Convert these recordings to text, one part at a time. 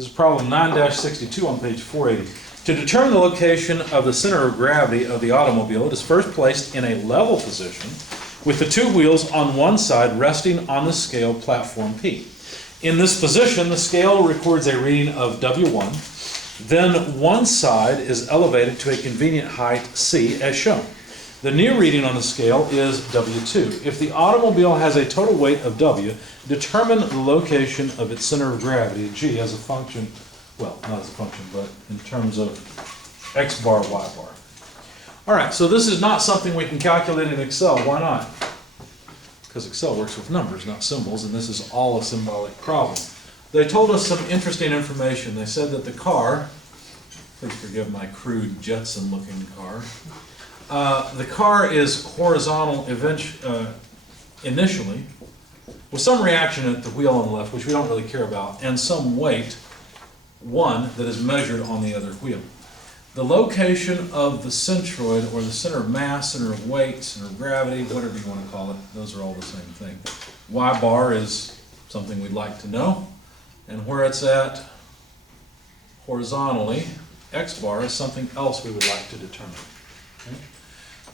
This is problem 9-62 on page 480. To determine the location of the center of gravity of the automobile, it is first placed in a level position with the two wheels on one side resting on the scale platform P. In this position, the scale records a reading of W1. Then one side is elevated to a convenient height C as shown. The new reading on the scale is W2. If the automobile has a total weight of W, determine the location of its center of gravity, G, as a function, well, not as a function, but in terms of X bar, Y bar. All right, so this is not something we can calculate in Excel. Why not? Because Excel works with numbers, not symbols, and this is all a symbolic problem. They told us some interesting information. They said that the car, please forgive my crude Jetson-looking car, the car is horizontal initially, with some reaction at the wheel on the left, which we don't really care about, and some weight, 1, that is measured on the other wheel. The location of the centroid, or the center of mass, center of weight, center of gravity, whatever you want to call it, those are all the same thing. Y bar is something we'd like to know, and where it's at horizontally, X bar is something else we would like to determine. Okay?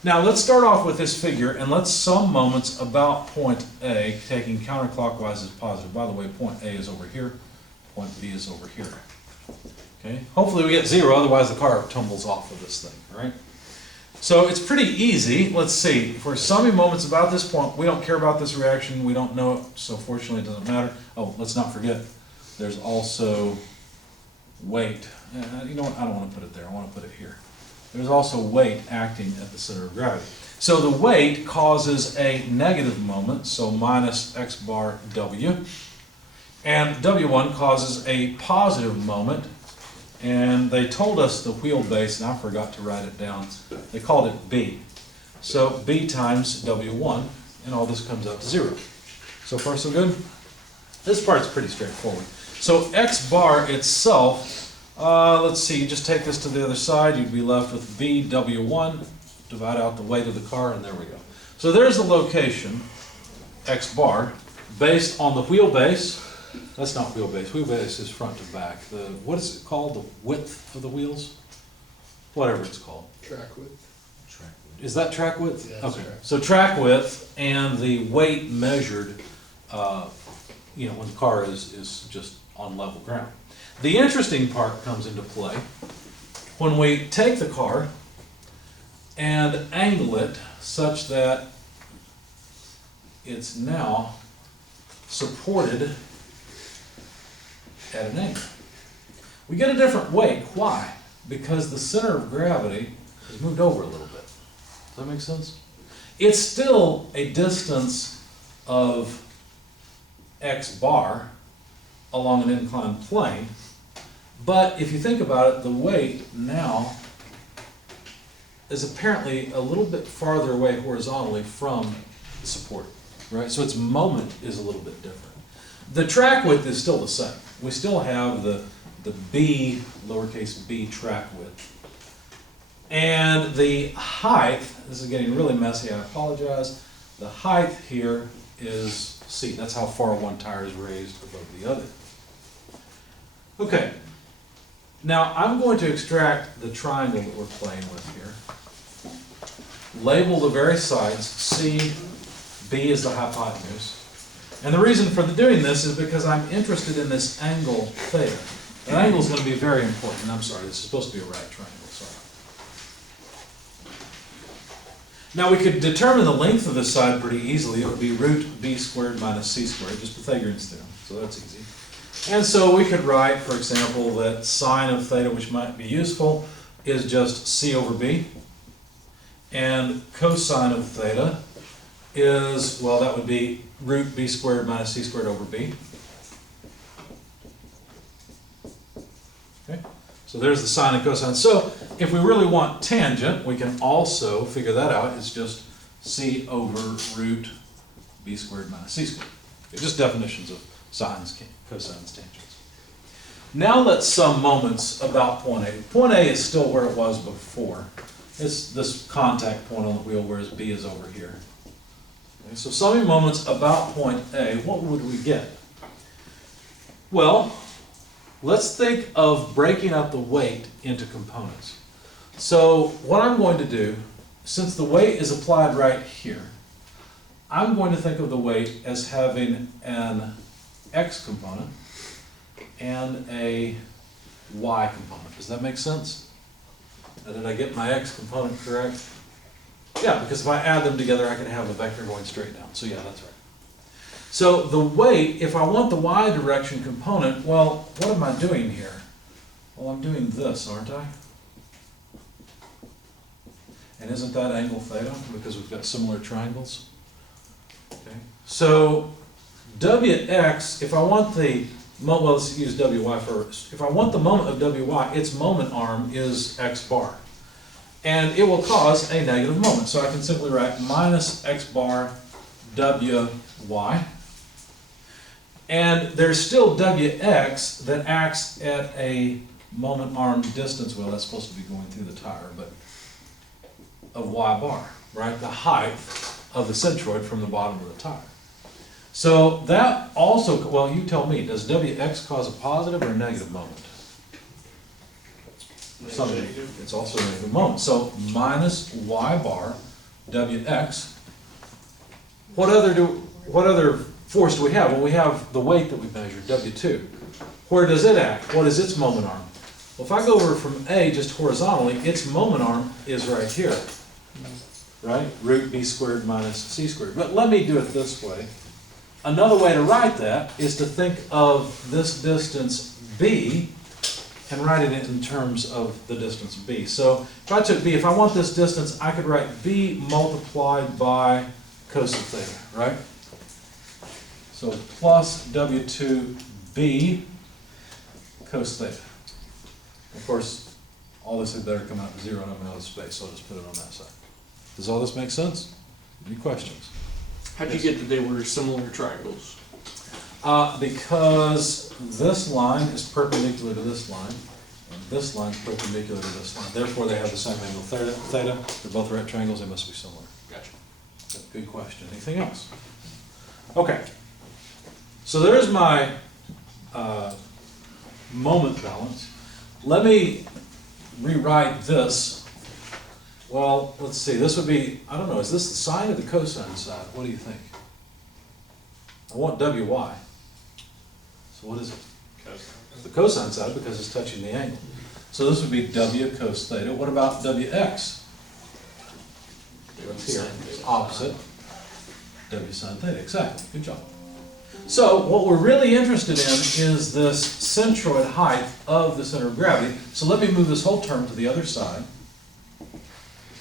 Now let's start off with this figure, and let's sum moments about point A, taking counterclockwise as positive. By the way, point A is over here, point B is over here. Okay? Hopefully we get 0, otherwise the car tumbles off of this thing, all right? So it's pretty easy. Let's see. If we're summing moments about this point, we don't care about this reaction, we don't know it, so fortunately it doesn't matter. Oh, let's not forget, there's also weight. You know what, I don't want to put it there, I want to put it here. There's also weight acting at the center of gravity. So the weight causes a negative moment, so minus X bar W. And W1 causes a positive moment. And they told us the wheelbase, and I forgot to write it down. They called it B. So B times W1, and all this comes out to 0. So far so good? This part's pretty straightforward. So X bar itself, let's see, you just take this to the other side, you'd be left with BW1, divide out the weight of the car, and there we go. So there's the location, X bar, based on the wheelbase. That's not wheelbase. Wheelbase is front to back. What is it called? The width of the wheels? Whatever it's called. Track width. Track width. Is that track width? Yeah, that's okay. track. So track width and the weight measured, when the car is just on level ground. The interesting part comes into play when we take the car and angle it such that it's now supported at an angle. We get a different weight. Why? Because the center of gravity has moved over a little bit. Does that make sense? It's still a distance of X bar along an inclined plane, but if you think about it, the weight now is apparently a little bit farther away horizontally from the support, right? So its moment is a little bit different. The track width is still the same. We still have the B, lowercase b, track width. And the height, this is getting really messy, I apologize. The height here is C. That's how far one tire is raised above the other. Okay. Now I'm going to extract the triangle that we're playing with here. Label the various sides. C, B is the hypotenuse. And the reason for doing this is because I'm interested in this angle theta. That angle is going to be very important. I'm sorry, this is supposed to be a right triangle, sorry. Now we could determine the length of this side pretty easily. It would be root b squared minus c squared, just Pythagorean's theorem, so that's easy. And so we could write, for example, that sine of theta, which might be useful, is just c over b. And cosine of theta is, well, that would be root b squared minus c squared over b. Okay, so there's the sine and cosine. So if we really want tangent, we can also figure that out. It's just c over root b squared minus c squared. Okay, just definitions of sines, cosines, tangents. Now let's sum moments about point A. Point A is still where it was before. It's this contact point on the wheel, whereas B is over here. Okay, so summing moments about point A, what would we get? Well, let's think of breaking up the weight into components. So what I'm going to do, since the weight is applied right here, I'm going to think of the weight as having an x component and a y component. Does that make sense? Did I get my x component correct? Yeah, because if I add them together, I can have a vector going straight down. So yeah, that's right. So the weight, if I want the y direction component, well, what am I doing here? Well, I'm doing this, aren't I? And isn't that angle theta? Because we've got similar triangles. Okay. So Wx, if I want the, well, let's use Wy first. If I want the moment of Wy, its moment arm is x bar. And it will cause a negative moment. So I can simply write minus x bar Wy. And there's still Wx that acts at a moment arm distance, well, that's supposed to be going through the tire, but of y bar, right? The height of the centroid from the bottom of the tire. So that also, well, you tell me, does Wx cause a positive or a negative moment? Something. It's also a negative moment. So minus y bar Wx. What other force do we have? Well, we have the weight that we measured, W2. Where does it act? What is its moment arm? Well, if I go over from A just horizontally, its moment arm is right here, right? Root b squared minus c squared. But let me do it this way. Another way to write that is to think of this distance b and write it in terms of the distance b. So if I took b, if I want this distance, I could write b multiplied by cos of theta, right? So plus W2b cos theta. Of course, all this had better come out to 0 and I'm out of space, so I'll just put it on that side. Does all this make sense? Any questions? How'd you get that they were similar triangles? Because this line is perpendicular to this line, and this line is perpendicular to this line. Therefore, they have the same angle theta. They're both right triangles, they must be similar. Gotcha. Good question. Anything else? Okay. So there's my moment balance. Let me rewrite this. Well, let's see. This would be, I don't know, is this the sine or the cosine side? What do you think? I want Wy. So what is it? It's the cosine side because it's touching the angle. So this would be W cos theta. What about Wx? It's here. It's opposite. W sine theta. Exactly. Good job. So what we're really interested in is this centroid height of the center of gravity. So let me move this whole term to the other side.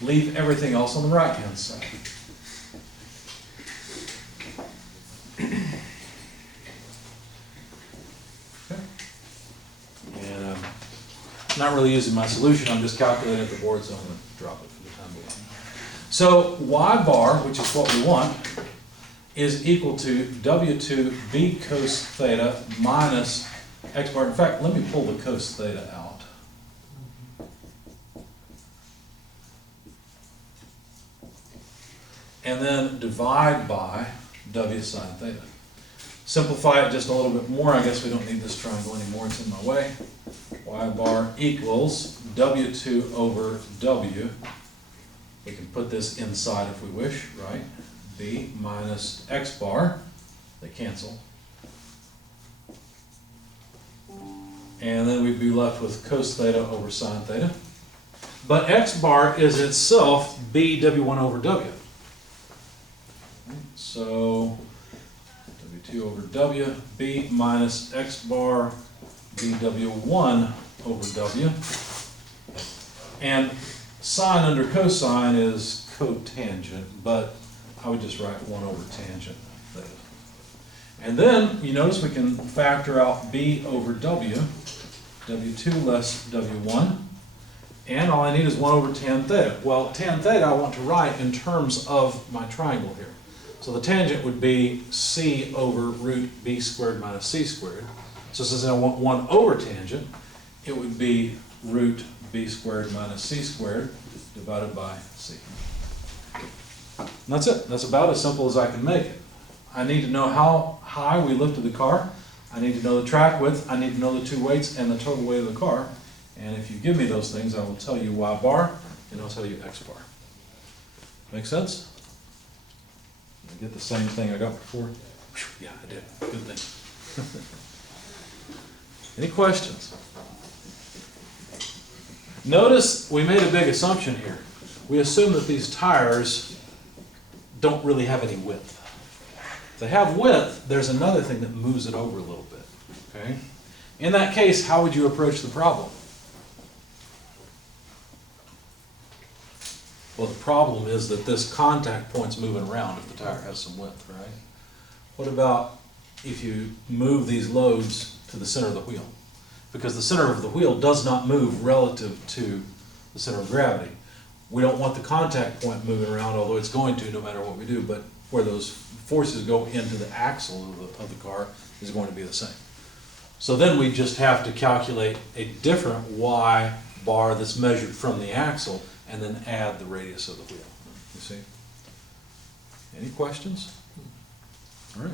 Leave everything else on the right-hand side. Okay. And I'm not really using my solution, I'm just calculating at the board, so I'm going to drop it for the time being. So y bar, which is what we want, is equal to W2 b cos theta minus x bar. In fact, let me pull the cos theta out. And then divide by W sine theta. Simplify it just a little bit more. I guess we don't need this triangle anymore. It's in my way. Y bar equals W2 over W. We can put this inside if we wish, right? B minus x bar. They cancel. And then we'd be left with cos theta over sine theta. But x bar is itself B W1 over W. So W2 over W, B minus x bar, BW1 over W. And sine under cosine is cotangent, but I would just write 1 over tangent theta. And then you notice we can factor out B over W, W2 less W1. And all I need is 1 over tan theta. Well, tan theta I want to write in terms of my triangle here. So the tangent would be c over root b squared minus c squared. So since I want 1 over tangent, it would be root b squared minus c squared divided by c. And that's it. That's about as simple as I can make it. I need to know how high we lifted the car. I need to know the track width, I need to know the two weights and the total weight of the car. And if you give me those things, I will tell you Y bar, and I'll tell you X bar. Make sense? I get the same thing I got before? Yeah, I did. Good thing. Any questions? Notice we made a big assumption here. We assume that these tires don't really have any width. If they have width, there's another thing that moves it over a little bit. Okay? In that case, how would you approach the problem? Well, the problem is that this contact point's moving around if the tire has some width, right? What about if you move these loads to the center of the wheel? Because the center of the wheel does not move relative to the center of gravity. We don't want the contact point moving around, although it's going to no matter what we do, but where those forces go into the axle of the car is going to be the same. So then we just have to calculate a different Y bar that's measured from the axle and then add the radius of the wheel. You see? Any questions? All right.